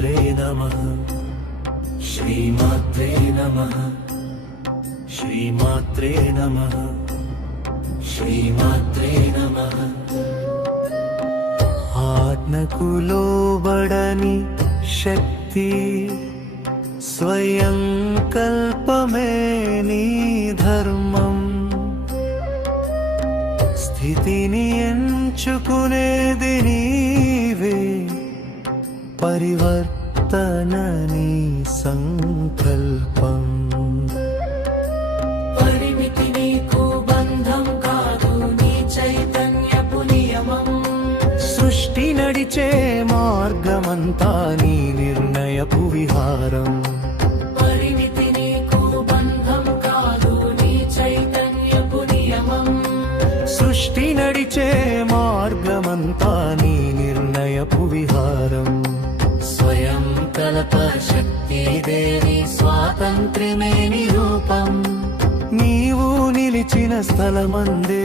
శ్రీమాత్రే నమః శ్రీమాత్రే నమః శ్రీమాత్రే నమః శ్రీమాత్రే నమః ఆజ్ఞకు లోబడని శక్తి స్వయం కల్పమే నీ ధర్మం స్థితిని ఎంచుకునేది నీవే పరివర్తన నీ సంకల్పం పరిమితి నీకు బంధం కాదు నీ చైతన్యపు నియమం సృష్టి నడిచే మార్గమంతా నీ నిర్ణయపు విహారం పరిమితి నీకు బంధం కాదు నీ చైతన్యపు నియమం సృష్టి నడిచే మార్గమంతా నీ నిర్ణయపు విహారం స్వయం కల్ప శక్తి దేవి స్వాతంత్ర్యమే నిరూపం నీవు నిలిచిన స్థలమందే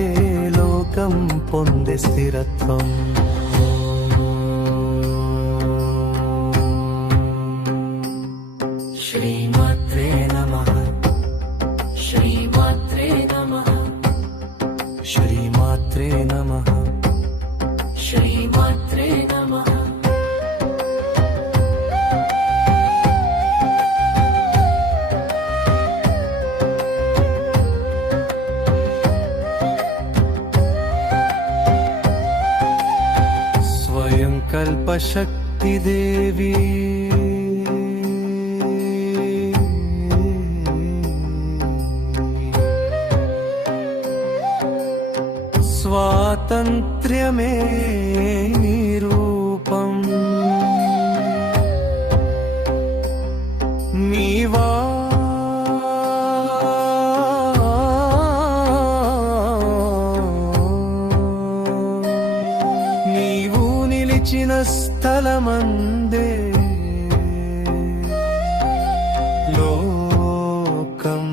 లోకం పొందే స్థిరత్వం శ్రీమాత్రే నమః శ్రీమాత్రే నమః శ్రీమాత్రే నమః శ్రీమాత్రే నమః స్వయం కల్ప శక్తి దేవి స్వాతంత్ర్యమే నిరూపం నీవా నీవు నిలిచిన స్థలమందే లోకం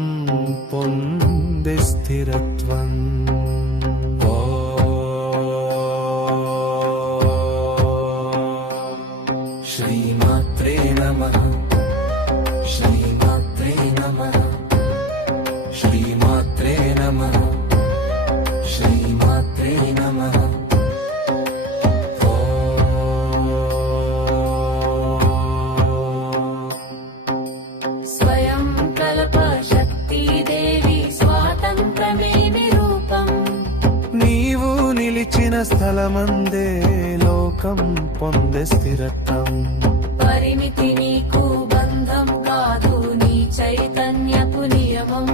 పొందే స్థిరత్వం శ్రీమాత్రే నమః శ్రీమాత్రే నమః శ్రీమాత్రే నమః శ్రీమాత్రే నమః స్వయం కల్ప శక్తి దేవి స్వాతంత్ర్యమే నిరూపం నీవు నిలిచిన స్థలమందే లోకం పొందే స్థిరత్వం పరిమితి నీకు బంధం కాదు నీ చైతన్యపు నియమం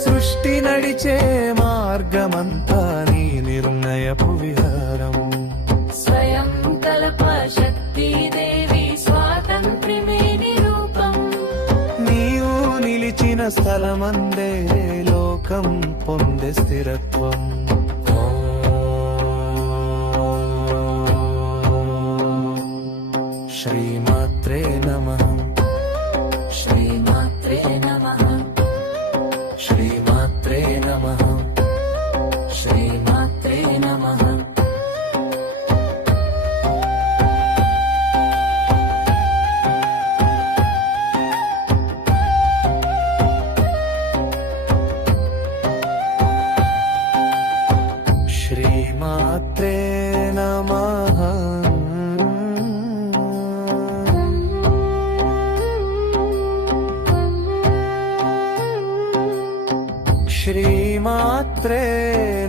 సృష్టి నడిచే మార్గమంతా నీ నిర్ణయపు విహారం స్వయం కల్ప శక్తి దేవి స్వాతంత్ర్యమే నిరూపం నీవు నిలిచిన స్థలమందే లోకం పొందే స్థిరత్వం శ్రీమాత్రే నమః శ్రీమాత్రే నమః శ్రీమాత్రే నమః శ్రీమాత్రే నమః శ్రీమాత్రే నమః శ్రీమాత్రే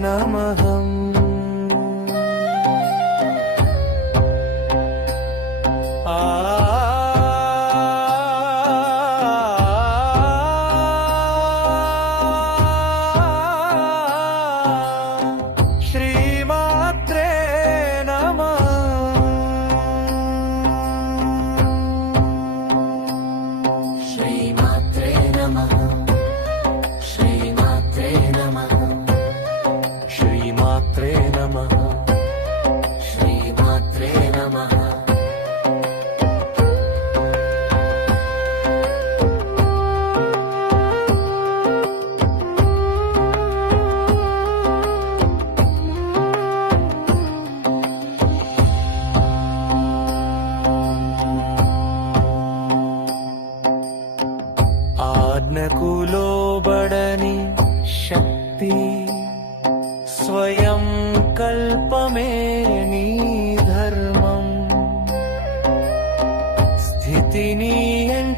నమః శ్రీమాత్రే నమః శ్రీమాత్రే నమః శ్రీమాత్రే నమః శ్రీమాత్రే నమః శ్రీమాత్రే నమః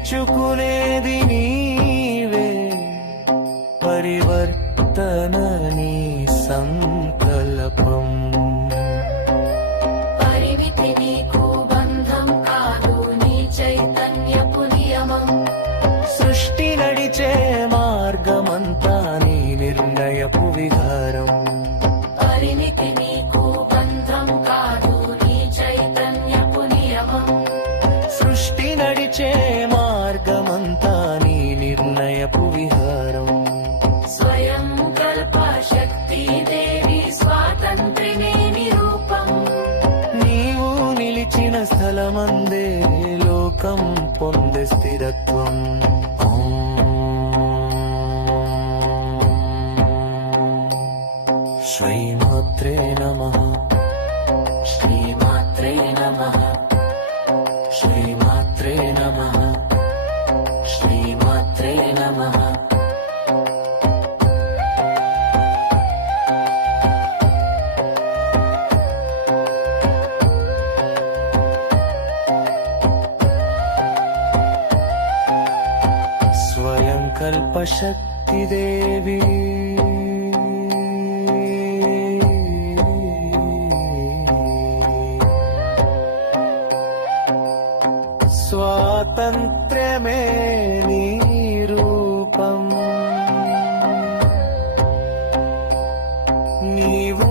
పెంచుకునేది నీవే, పరివర్తన నీ సంకల్పం. పరిమితి నీకు బంధం కాదు, నీ చైతన్యపు నియమం. సృష్టి నడిచే మార్గమంతా నీ నిర్ణయపు విహారం. పరిమితి నీకు బంధం కాదు, నీ చైతన్యపు నియమం. సృష్టి నడిచే మార్గమంతా నీ నిర్ణయపు విహారం. స్వయం కల్ప శక్తి దేవి స్వాతంత్రినే నిరూపం. నీవు నిలిచిన స్థలమందే లోకం పొందే స్థిరత్వం. శ్రీమాత్రే నమః. శ్రీమాత్రే నమః. శ్రీమాత్రే నమః. శ్రీమాత్రే నమః. స్వయం కల్ప శక్తి దేవి స్వాతంత్ర్యమే నీ రూపం. నీవు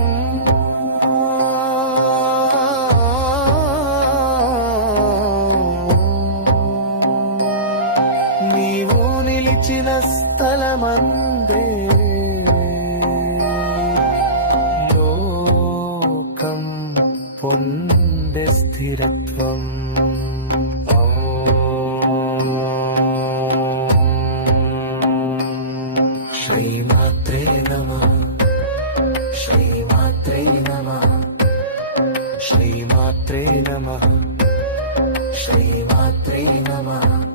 నీవు నిలిచిన స్థలమందే లోకం పొందే స్థిరత్వం. శ్రీమాత్రే నమః. శ్రీమాత్రే నమః. శ్రీమాత్రే నమః. శ్రీమాత్రే నమః.